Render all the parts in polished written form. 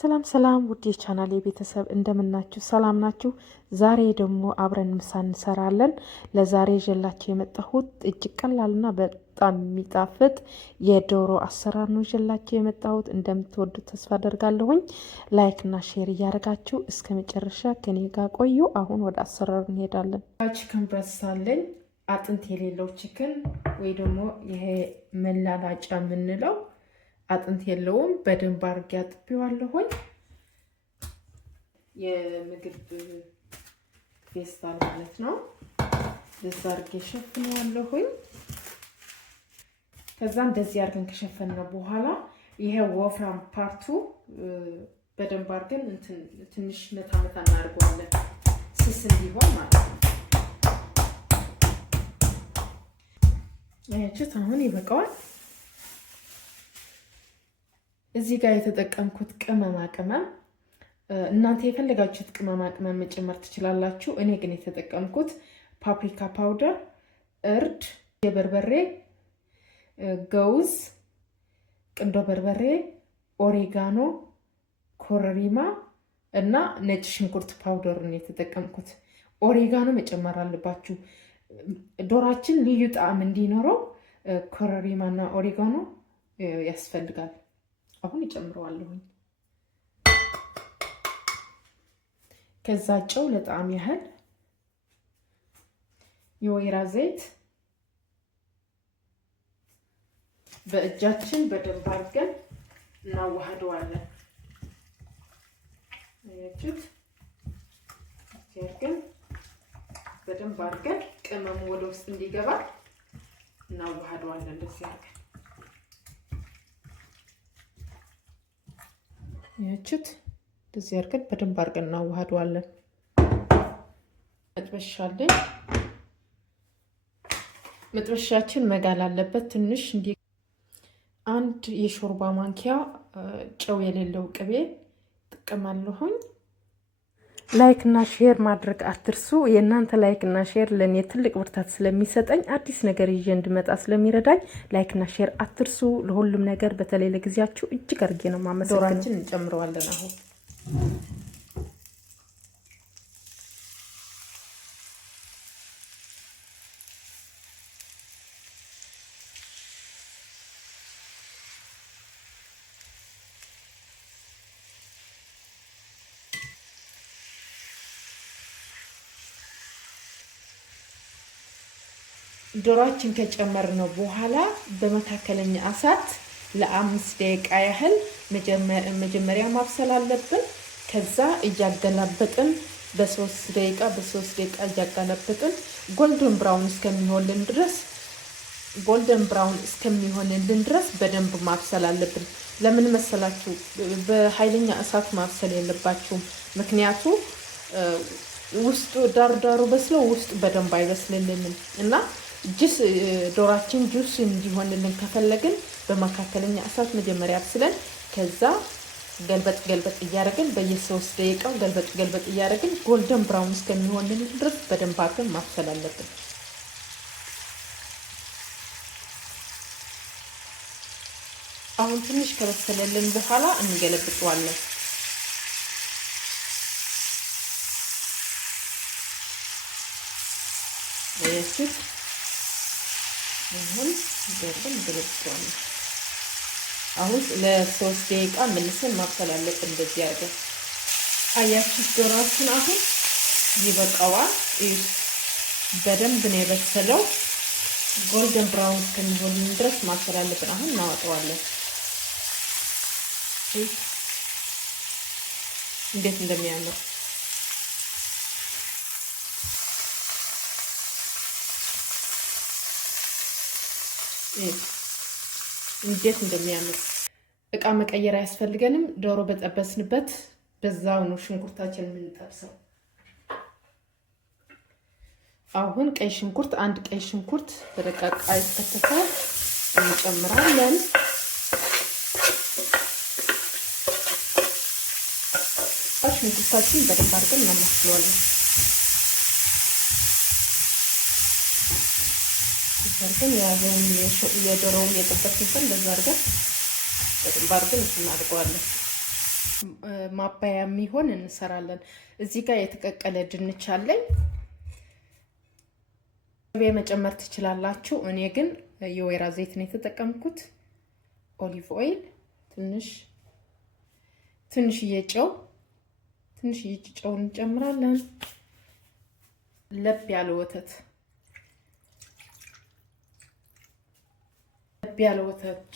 ሰላም ሰላም ውድ የቻናሌ ቤተሰብ እንደምናችሁ ሰላም ናችሁ? ዛሬ ደግሞ አብረን ምሳ እንሰራለን። ለዛሬ ይዤላችሁ የመጣሁት እጅግ ቀላልና በጣም የሚጣፍጥ የዶሮ አሰራር ነው ይዤላችሁ የመጣሁት። እንደምትወዱት ተስፋ አደርጋለሁኝ። ላይክ እና ሼር እያደረጋችሁ እስከ መጨረሻ ከኔ ጋር ቆዩ። አሁን ወደ አሰራሩ እንሄዳለን። ቺክን ብረስት አለኝ፣ አጥንት የሌለው ቺክን ወይ ደግሞ ይሄ መላላጫ የምንለው አጥንት የለውም። በደንብ አድርጌ አጥቤዋለሁኝ። የምግብ ፌስታል ማለት ነው። ለዛ አድርጌ ሸፍነዋለሁኝ። ከዛ እንደዚህ አድርገን ከሸፈነው በኋላ ይሄ ወፍራም ፓርቱ በደንብ አድርገን ትንሽ መታ መታ እናደርገዋለን፣ ስስ እንዲሆን ማለት ነው። ያችሁት አሁን ይበቃዋል። እዚህ ጋር የተጠቀምኩት ቅመማ ቅመም እናንተ የፈለጋችሁት ቅመማ ቅመም መጨመር ትችላላችሁ። እኔ ግን የተጠቀምኩት ፓፕሪካ ፓውደር፣ እርድ፣ የበርበሬ ገውዝ፣ ቅንዶ በርበሬ፣ ኦሬጋኖ፣ ኮረሪማ እና ነጭ ሽንኩርት ፓውደርን የተጠቀምኩት። ኦሬጋኖ መጨመር አለባችሁ። ዶሯችን ልዩ ጣዕም እንዲኖረው ኮረሪማ እና ኦሬጋኖ ያስፈልጋል። አሁን እጨምረዋለሁኝ። ከዛ ጨው ለጣዕም ያህል፣ የወይራ ዘይት በእጃችን በደንብ አድርገን እናዋህደዋለን። አያችሁት? አድርገን በደንብ አድርገን ቅመሙ ወደ ውስጥ እንዲገባ እናዋህደዋለን። እንደዚህ አድርገን ያችሁት እንደዚህ አድርገን በደንብ አድርገን እናዋህደዋለን። መጥበሻችን መጋል አለበት ትንሽ እንዲ አንድ የሾርባ ማንኪያ ጨው የሌለው ቅቤ ጥቅማለሁኝ። ላይክ እና ሼር ማድረግ አትርሱ። የእናንተ ላይክ እና ሼር ለኔ ትልቅ ብርታት ስለሚሰጠኝ አዲስ ነገር ይዤ እንድመጣ ስለሚረዳኝ ላይክ እና ሼር አትርሱ። ለሁሉም ነገር በተለይ ለጊዜያችሁ እጅግ አድርጌ ነው ማመሰግነው። ዶሮአችን እንጨምረዋለን አሁን ዶሮአችን ከጨመርነው በኋላ በመካከለኛ እሳት ለ5 ደቂቃ ያህል መጀመሪያ ማብሰል አለብን። ከዛ እያገላበጥን በ3 ደቂቃ እያገላበጥን ጎልደን ብራውን እስከሚሆንልን ድረስ በደንብ ማብሰል አለብን። ለምን መሰላችሁ? በኃይለኛ እሳት ማብሰል የለባችሁም። ምክንያቱ ውስጡ ዳሩ በስሎ ውስጡ በደንብ አይበስልልንም እና ዶሮአችን ጁስ እንዲሆንልን ከፈለግን በመካከለኛ እሳት መጀመሪያ አብስለን ከዛ ገልበጥ እያደረግን በየ3 ደቂቃው ገልበጥ እያደረግን ጎልደን ብራውን እስከሚሆንልን ድረስ በደንብ አድርገን ማብሰል አለብን። አሁን ትንሽ ከበሰለልን በኋላ እንገለብጠዋለን። አያችሁት? አሁን እንገለብጠዋለን። አሁን ለ3 ደቂቃ መልሰን ማብሰል አለብን። እንደዚህ አድርገን አያችሁት? ዶሮአችን አሁን ይበቃዋል። በደንብ ነው የበሰለው። ጎልደን ብራውን እስከሚሆን ድረስ ማብሰል አለብን። አሁን እናወጣዋለን። እንዴት እንደሚያምር እቃ መቀየር አያስፈልገንም። ዶሮ በጠበስንበት በዛው ነው ሽንኩርታችን የምንጠብሰው። አሁን አንድ ቀይ ሽንኩርት በደቃቃ የተከተፈ እንጨምራለን። ሽንኩርታችን በደንብ አድርገን እናማስለዋለን። አድርገን ያዘውን የዶሮውን የጠበስንበት እንደዛ አድርገን በደንብ አድርገን እናድርገዋለን። ማባያ የሚሆን እንሰራለን። እዚህ ጋር የተቀቀለ ድንች አለኝ። ቅቤ መጨመር ትችላላችሁ። እኔ ግን የወይራ ዘይት ነው የተጠቀምኩት። ኦሊቭ ኦይል፣ ትንሽዬ ጨው እንጨምራለን። ለብ ያለ ወተት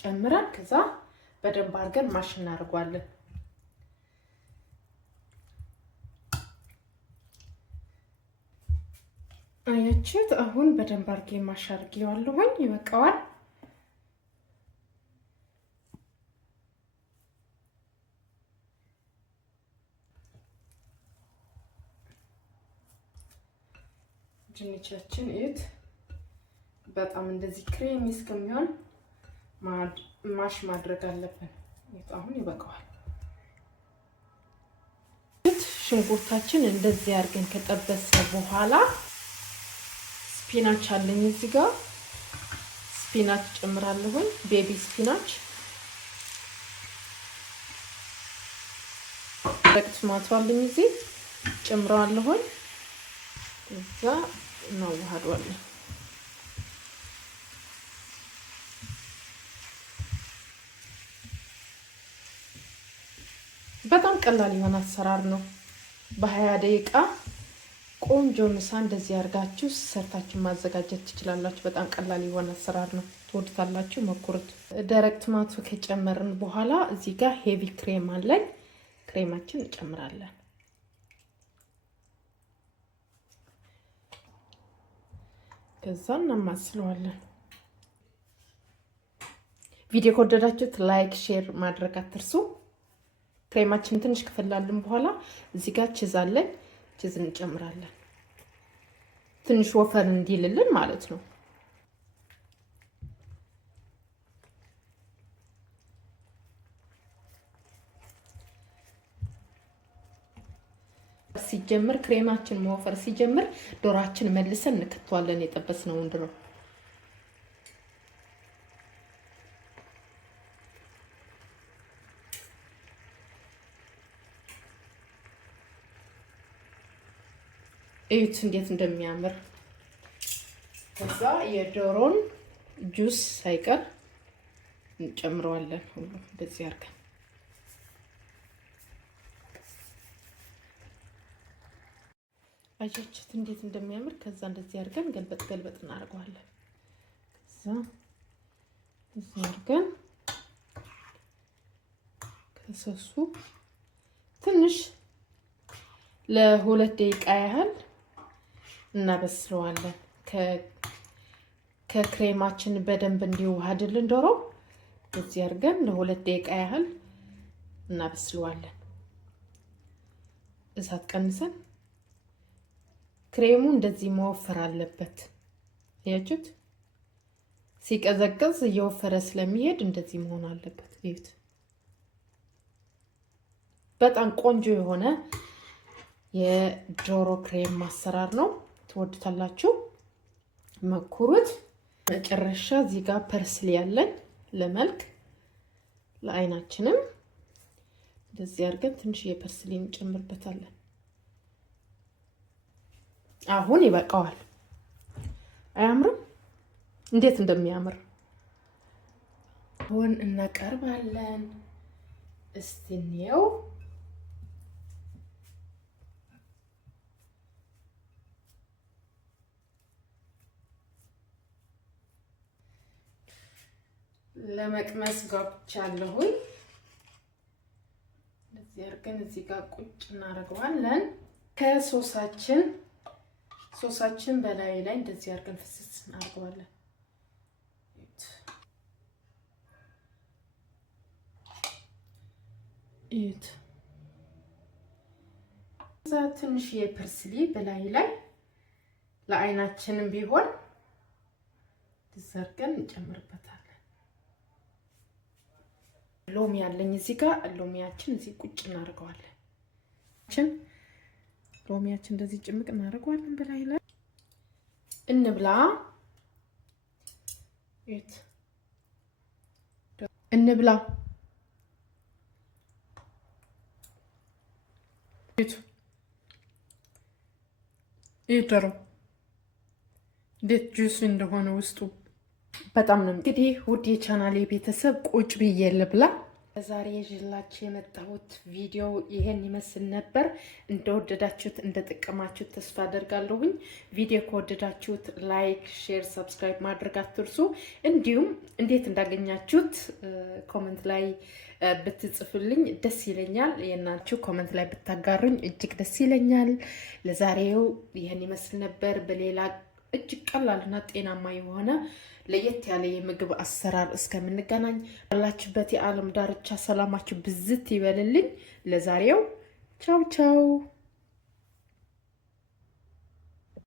ጨምረን ከዛ በደንብ አድርገን ማሽ እናደርጋለን። አያችሁት? አሁን በደንብ አድርጌ ማሽ አድርጌዋለሁኝ። ይበቃዋል። ድንቻችን እዩት፣ በጣም እንደዚህ ክሬሚ እስከሚሆን ማሽ ማድረግ አለብን። አሁን ይበቃዋል። ሽንኩርታችን እንደዚህ አድርገን ከጠበስን በኋላ ስፒናች አለኝ እዚህ ጋር ስፒናች ጨምራለሁኝ። ቤቢ ስፒናች ረክት ማቷልኝ እዚህ ጨምራለሁኝ። እዛ እናዋህደዋለን። በጣም ቀላል የሆነ አሰራር ነው። በ20 ደቂቃ ቆንጆ ምሳ እንደዚህ አድርጋችሁ ሰርታችሁ ማዘጋጀት ትችላላችሁ። በጣም ቀላል የሆነ አሰራር ነው። ትወዱታላችሁ፣ ሞክሩት። ደረቅ ቶማቶ ከጨመርን በኋላ እዚህ ጋር ሄቪ ክሬም አለኝ። ክሬማችን እንጨምራለን። ከዛ እናማስለዋለን። ቪዲዮ ከወደዳችሁት ላይክ፣ ሼር ማድረግ አትርሱ። ክሬማችን ትንሽ ከፈላልን በኋላ እዚህ ጋር ቺዝ አለኝ። ቺዝ እንጨምራለን። ትንሽ ወፈር እንዲልልን ማለት ነው። ሲጀምር ክሬማችን መወፈር ሲጀምር ዶራችን መልሰን እንከተዋለን። የጠበስነውን ድሮ እዩት እንዴት እንደሚያምር። ከዛ የዶሮን ጁስ ሳይቀር እንጨምረዋለን። ሁሉ እንደዚህ አድርገን አያችሁት እንዴት እንደሚያምር። ከዛ እንደዚህ አድርገን ገልበጥ እናደርገዋለን። ከዛ እንደዚህ አድርገን ከሰሱ ትንሽ ለ2 ደቂቃ ያህል እናበስለዋለን። ከክሬማችን በደንብ እንዲዋሃድልን ዶሮ እንደዚህ አድርገን ለ2 ደቂቃ ያህል እናበስለዋለን። እሳት ቀንሰን ክሬሙ እንደዚህ መወፈር አለበት። ያያችሁት ሲቀዘቅዝ እየወፈረ ስለሚሄድ እንደዚህ መሆን አለበት። እዩት። በጣም ቆንጆ የሆነ የዶሮ ክሬም አሰራር ነው። ትወዱታላችሁ፣ መኩሩት። መጨረሻ እዚህ ጋር ፐርስሊ ያለን ለመልክ ለአይናችንም እንደዚህ አድርገን ትንሽ የፐርስሊ እንጨምርበታለን። አሁን ይበቃዋል። አያምርም? እንዴት እንደሚያምር አሁን እናቀርባለን። እስቲ እንየው። ለመቅመስ ጓጉቻለሁኝ። እንደዚህ አድርገን እዚህ ጋር ቁጭ እናደርገዋለን። ሶሳችን በላይ ላይ እንደዚህ አድርገን ፍስስ እናደርገዋለን። እዩት። እዛ ትንሽ የፐርስሊ በላይ ላይ ለአይናችንም ቢሆን እንደዚህ አድርገን እንጨምርበታለን። ሎሚ ያለኝ እዚህ ጋር ሎሚያችን እዚህ ቁጭ እናደርገዋለን። ሎሚያችን እንደዚህ ጭምቅ እናደርገዋለን በላይ ላይ። እንብላ። እዩት፣ እንብላ። ይህ ዶሮ እንዴት ጁስ እንደሆነ ውስጡ በጣም ነው። እንግዲህ ውድ የቻናሌ ቤተሰብ ቁጭ ብዬ ልብላ። ዛሬ ይዤላችሁ የመጣሁት ቪዲዮ ይሄን ይመስል ነበር። እንደወደዳችሁት እንደጠቀማችሁት ተስፋ አደርጋለሁኝ። ቪዲዮ ከወደዳችሁት ላይክ፣ ሼር፣ ሰብስክራይብ ማድረግ አትርሱ። እንዲሁም እንዴት እንዳገኛችሁት ኮመንት ላይ ብትጽፉልኝ ደስ ይለኛል። የእናንችሁ ኮመንት ላይ ብታጋሩኝ እጅግ ደስ ይለኛል። ለዛሬው ይሄን ይመስል ነበር። በሌላ እጅግ ቀላልና ጤናማ የሆነ ለየት ያለ የምግብ አሰራር እስከምንገናኝ ባላችሁበት የዓለም ዳርቻ ሰላማችሁ ብዝት ይበልልኝ። ለዛሬው ቻው ቻው።